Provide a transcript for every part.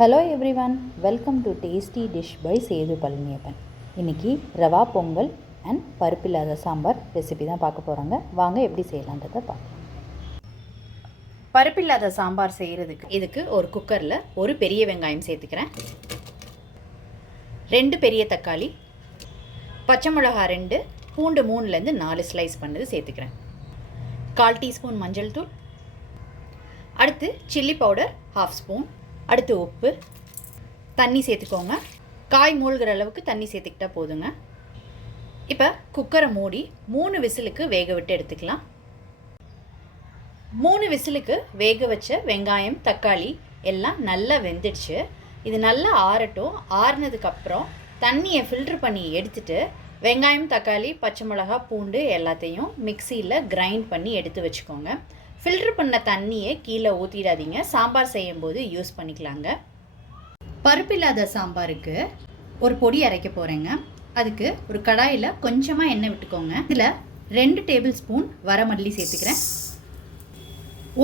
Hello everyone welcome to tasty dish by Sethu Palaniappan இன்றைக்கி rava pongal and பருப்பில்லாத sambar recipe தான் பார்க்க போகிறாங்க வாங்க எப்படி செய்யலான்றதை பார்க்கலாம் பருப்பில்லாத சாம்பார் செய்கிறதுக்கு இதுக்கு ஒரு குக்கரில் ஒரு பெரிய வெங்காயம் சேர்த்துக்கிறேன். ரெண்டு பெரிய தக்காளி பச்சை மிளகா ரெண்டு பூண்டு மூணுலேருந்து நாலு ஸ்லைஸ் பண்ணது சேர்த்துக்கிறேன். கால் டீஸ்பூன் மஞ்சள் தூள். அடுத்து சில்லி பவுடர் ஹாஃப் ஸ்பூன் அடுத்து உப்பு. தண்ணி சேர்த்துக்கோங்க. காய் மூழ்கிற அளவுக்கு தண்ணி சேர்த்துக்கிட்டா போதுங்க. இப்போ குக்கரை மூடி மூணு விசிலுக்கு வேக விட்டு எடுத்துக்கலாம். மூணு விசிலுக்கு வேக வச்ச வெங்காயம் தக்காளி எல்லாம் நல்லா வெந்துடுச்சு. இது நல்லா ஆறட்டும். ஆறுனதுக்கப்புறம் தண்ணியை ஃபில்ட்ரு பண்ணி எடுத்துட்டு வெங்காயம் தக்காளி பச்சை மிளகா பூண்டு எல்லாத்தையும் மிக்சியில் கிரைண்ட் பண்ணி எடுத்து வச்சுக்கோங்க. ஃபில்ட்ரு பண்ண தண்ணியை கீழே ஊற்றிடாதீங்க சாம்பார் செய்யும்போது யூஸ் பண்ணிக்கலாங்க. பருப்பில்லாத சாம்பாருக்கு ஒரு பொடி அரைக்க போகிறேங்க அதுக்கு ஒரு கடாயில் கொஞ்சமாக எண்ணெய் விட்டுக்கோங்க. இதில் ரெண்டு டேபிள் ஸ்பூன் வரமல்லி சேர்த்துக்கிறேன்.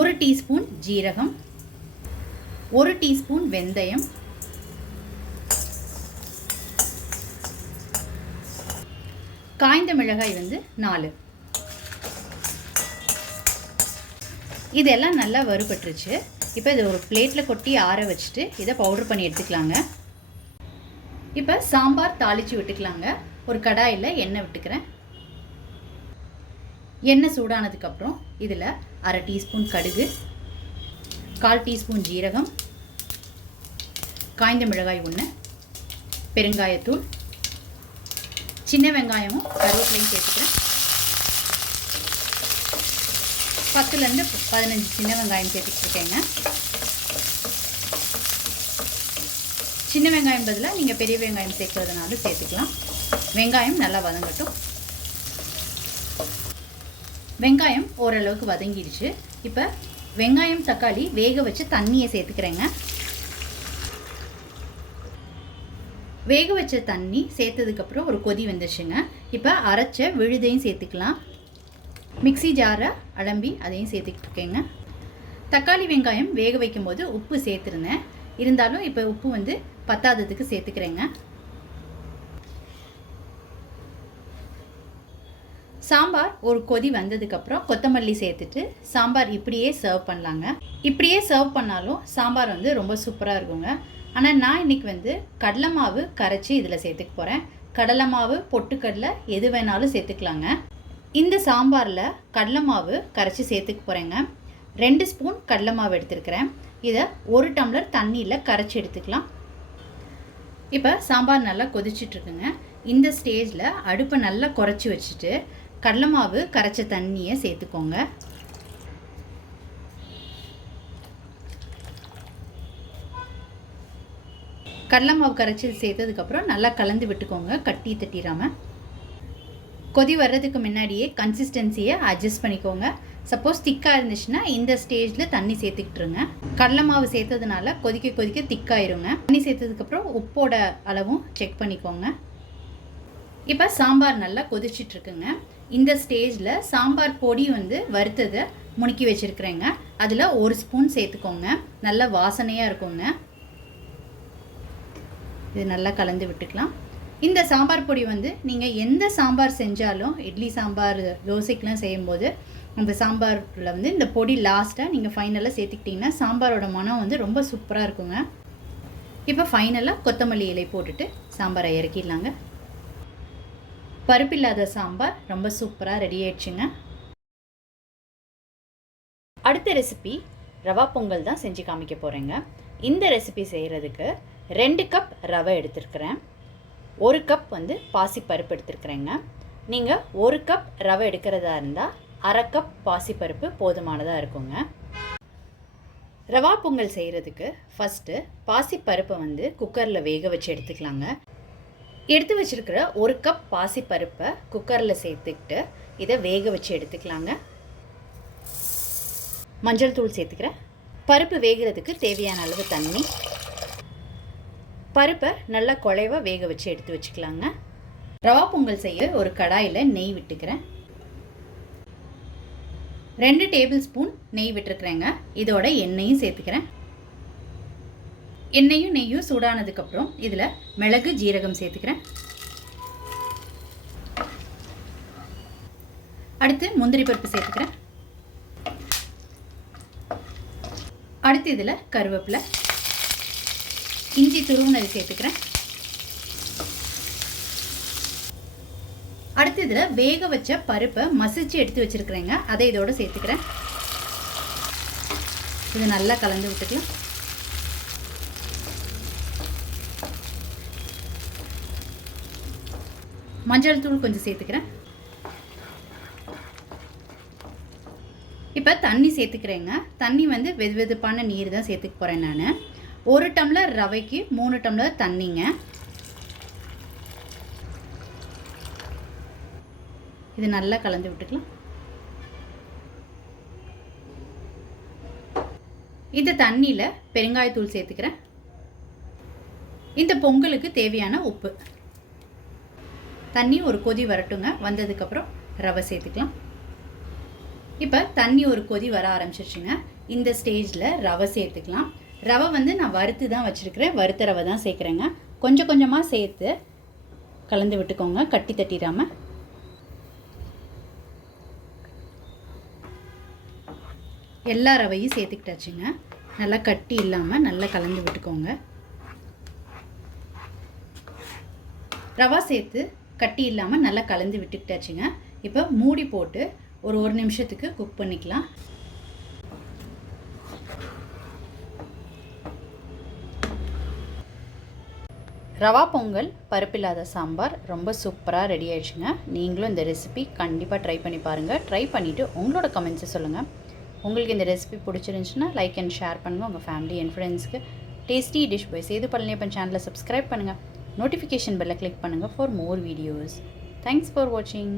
ஒரு டீஸ்பூன் ஜீரகம். ஒரு டீஸ்பூன் வெந்தயம். காய்ந்த மிளகாய் வந்து நாலு. இதெல்லாம் நல்லா வறுபட்டுருச்சு. இப்போ இதை ஒரு பிளேட்டில் கொட்டி ஆற வச்சுட்டு இதை பவுடர் பண்ணி எடுத்துக்கலாங்க. இப்போ சாம்பார் தாளித்து விட்டுக்கலாங்க. ஒரு கடாயில் எண்ணெய் விட்டுக்கிறேன். எண்ணெய் சூடானதுக்கப்புறம் இதில் அரை டீஸ்பூன் கடுகு கால் டீஸ்பூன் ஜீரகம் காய்ந்த மிளகாய் ஒன்று பெருங்காயத்தூள் சின்ன வெங்காயமும் கருவேப்பிலையும் சேர்த்துக்கிறேன். பத்துலேருந்து பதினஞ்சு சின்ன வெங்காயம் சேர்த்துக்கிட்டுருக்கேங்க. சின்ன வெங்காயம் பதிலாக நீங்கள் பெரிய வெங்காயம் சேர்க்கறதுனாலும் சேர்த்துக்கலாம். வெங்காயம் நல்லா வதங்கட்டும். வெங்காயம் ஓரளவுக்கு வதங்கிடுச்சு. இப்போ வெங்காயம் தக்காளி வேக வச்சு தண்ணியை சேர்த்துக்கிறேங்க. வேக வச்ச தண்ணி சேர்த்ததுக்கப்புறம் ஒரு கொதி வந்துச்சுங்க இப்போ அரைச்ச விழுதையும் சேர்த்துக்கலாம். மிக்சி ஜாரை அலம்பி அதையும் சேர்த்துக்கிட்டு இருக்கேங்க. தக்காளி வெங்காயம் வேக வைக்கும்போது உப்பு சேர்த்துருந்தேன் இருந்தாலும் இப்போ உப்பு வந்து பத்தாததுக்கு சேர்த்துக்கிறேங்க. சாம்பார் ஒரு கொதி வந்ததுக்கப்புறம் கொத்தமல்லி சேர்த்துட்டு சாம்பார் இப்படியே சர்வ் பண்ணலாங்க. இப்படியே சர்வ் பண்ணாலும் சாம்பார் வந்து ரொம்ப சூப்பராக இருக்குங்க. ஆனால் நான் இன்றைக்கி வந்து கடலை மாவு கரைச்சி இதில் சேர்த்துக்க போகிறேன் கடலை மாவு பொட்டுக்கடலை எது வேணாலும் சேர்த்துக்கலாங்க. இந்த சாம்பாரில் கடலை மாவு கரைச்சி சேர்த்துக்க போகிறேங்க ரெண்டு ஸ்பூன் கடலை மாவு எடுத்துருக்கிறேன். இதை ஒரு டம்ளர் தண்ணியில் கரைச்சி எடுத்துக்கலாம். இப்போ சாம்பார் நல்லா கொதிச்சிட்ருக்குங்க. இந்த ஸ்டேஜில் அடுப்பை நல்லா குறைச்சி வச்சுட்டு கடலை மாவு கரைச்ச தண்ணியை சேர்த்துக்கோங்க. கடலை மாவு கரைச்சி சேர்த்ததுக்கப்புறம் நல்லா கலந்து விட்டுக்கோங்க கட்டி தட்டிடாமல் கொதி வர்றதுக்கு முன்னாடியே கன்சிஸ்டன்சியை அட்ஜஸ்ட் பண்ணிக்கோங்க. சப்போஸ் திக்காக இருந்துச்சுன்னா இந்த ஸ்டேஜில் தண்ணி சேர்த்துக்கிட்டுருங்க. கடலை மாவு சேர்த்ததுனால கொதிக்க கொதிக்க திக்காயிருங்க தண்ணி சேர்த்ததுக்கப்புறம் உப்போட அளவும் செக் பண்ணிக்கோங்க. இப்போ சாம்பார் நல்லா கொதிச்சிட்ருக்குங்க. இந்த ஸ்டேஜில் சாம்பார் பொடி வந்து வறுத்ததை முணுக்கி வச்சுருக்குறேங்க. அதில் ஒரு ஸ்பூன் சேர்த்துக்கோங்க. நல்ல வாசனையாக இருக்குங்க. இது நல்லா கலந்து விட்டுக்கலாம். இந்த சாம்பார் பொடி வந்து நீங்கள் எந்த சாம்பார் செஞ்சாலும் இட்லி சாம்பார் தோசைக்கெலாம் செய்யும்போது அந்த சாம்பாரில் வந்து இந்த பொடி லாஸ்ட்டாக நீங்கள் ஃபைனலாக சேர்த்துக்கிட்டிங்கன்னா சாம்பாரோட மனம் வந்து ரொம்ப சூப்பராக இருக்குங்க. இப்போ ஃபைனலாக கொத்தமல்லி இலை போட்டுட்டு சாம்பாரை இறக்கிடலாங்க. பருப்பில்லாத சாம்பார் ரொம்ப சூப்பராக ரெடி ஆயிடுச்சுங்க. அடுத்த ரெசிபி ரவா பொங்கல் தான் செஞ்சு காமிக்க போகிறேங்க இந்த ரெசிபி செய்கிறதுக்கு ரெண்டு கப் ரவை எடுத்துருக்கிறேன். ஒரு கப் வந்து பாசிப்பருப்பு எடுத்துருக்குறேங்க. நீங்கள் ஒரு கப் ரவை எடுக்கிறதா இருந்தால் அரை கப் பாசிப்பருப்பு போதுமானதாக இருக்குங்க. ரவா பொங்கல் செய்கிறதுக்கு ஃபஸ்ட்டு பாசிப்பருப்பை வந்து குக்கரில் வேக வச்சு எடுத்துக்கலாங்க. எடுத்து வச்சுருக்கிற ஒரு கப் பாசிப்பருப்பை குக்கரில் சேர்த்துக்கிட்டு இதை வேக வச்சு எடுத்துக்கலாங்க. மஞ்சள் தூள் சேர்த்துக்கிறேன். பருப்பு வேகிறதுக்கு தேவையான அளவு தண்ணி பருப்பை நல்லா குழைவாக வேக வச்சு எடுத்து வச்சுக்கலாங்க. ரவா பொங்கல் செய்ய ஒரு கடாயில் நெய் விட்டுக்கிறேன். ரெண்டு டேபிள் ஸ்பூன் நெய் விட்டுருக்குறேங்க. இதோட எண்ணெயும் சேர்த்துக்கிறேன். எண்ணெயும் நெய்யும் சூடானதுக்கப்புறம் இதில் மிளகு ஜீரகம் சேர்த்துக்கிறேன். அடுத்து முந்திரி பருப்பு சேர்த்துக்கிறேன். அடுத்து இதில் கருவேப்பிலை. இஞ்சி துருவுனது சேர்த்துக்கிறேன் அடுத்து இதில் வேக வச்ச பருப்பை மசிச்சு எடுத்து வச்சுருக்குறேங்க. அதை இதோடு சேர்த்துக்கிறேன். இது நல்லா கலந்து விட்டுக்கலாம். மஞ்சள் தூள் கொஞ்சம் சேர்த்துக்கிறேன். இப்போ தண்ணி சேர்த்துக்கிறேங்க. தண்ணி வந்து வெது வெதுப்பான நீர் தான் சேர்த்துக்க போகிறேன் நான். ஒரு டம்ளர் ரவைக்கு மூணு டம்ளர் தண்ணிங்க. இது நல்லா கலந்து விட்டுக்கலாம். இந்த தண்ணியில் பெருங்காயத்தூள் சேர்த்துக்கிறேன். இந்த பொங்கலுக்கு தேவையான உப்பு. தண்ணி ஒரு கொதி வரட்டுங்க. வந்ததுக்கப்புறம் ரவை சேர்த்துக்கலாம். இப்போ தண்ணி ஒரு கொதி வர ஆரம்பிச்சிருச்சுங்க. இந்த ஸ்டேஜில் ரவை சேர்த்துக்கலாம். ரவை வந்து நான் வறுத்து தான் வச்சுருக்கிறேன். வறுத்த ரவை தான் சேர்க்குறேங்க. கொஞ்சம் கொஞ்சமாக சேர்த்து கலந்து விட்டுக்கோங்க. கட்டி தட்டிடாமல் எல்லா ரவையும் சேர்த்துக்கிட்டாச்சுங்க. நல்லா கட்டி இல்லாமல் நல்லா கலந்து விட்டுக்கோங்க. ரவா சேர்த்து கட்டி இல்லாமல் நல்லா கலந்து விட்டுக்கிட்டாச்சுங்க. இப்போ மூடி போட்டு ஒரு ஒரு நிமிஷத்துக்கு குக் பண்ணிக்கலாம். ரவா பொங்கல் பருப்பில்லாத சாம்பார் ரொம்ப சூப்பராக ரெடி ஆயிடுச்சுங்க. நீங்களும் இந்த ரெசிபி கண்டிப்பாக ட்ரை பண்ணி பாருங்கள் ட்ரை பண்ணிவிட்டு உங்களோட கமெண்ட்ஸை சொல்லுங்கள் உங்களுக்கு இந்த ரெசிபி பிடிச்சிருந்துச்சுன்னா லைக் அண்ட் ஷேர் பண்ணுங்கள் உங்கள் ஃபேமிலி அண்ட் ஃப்ரெண்ட்ஸ்க்கு tasty dish by Sethu Palaniappan சேனலை சப்ஸ்கிரைப் பண்ணுங்கள் நோட்டிஃபிகேஷன் பெல்லை கிளிக் பண்ணுங்கள் for more videos thanks for வாட்சிங்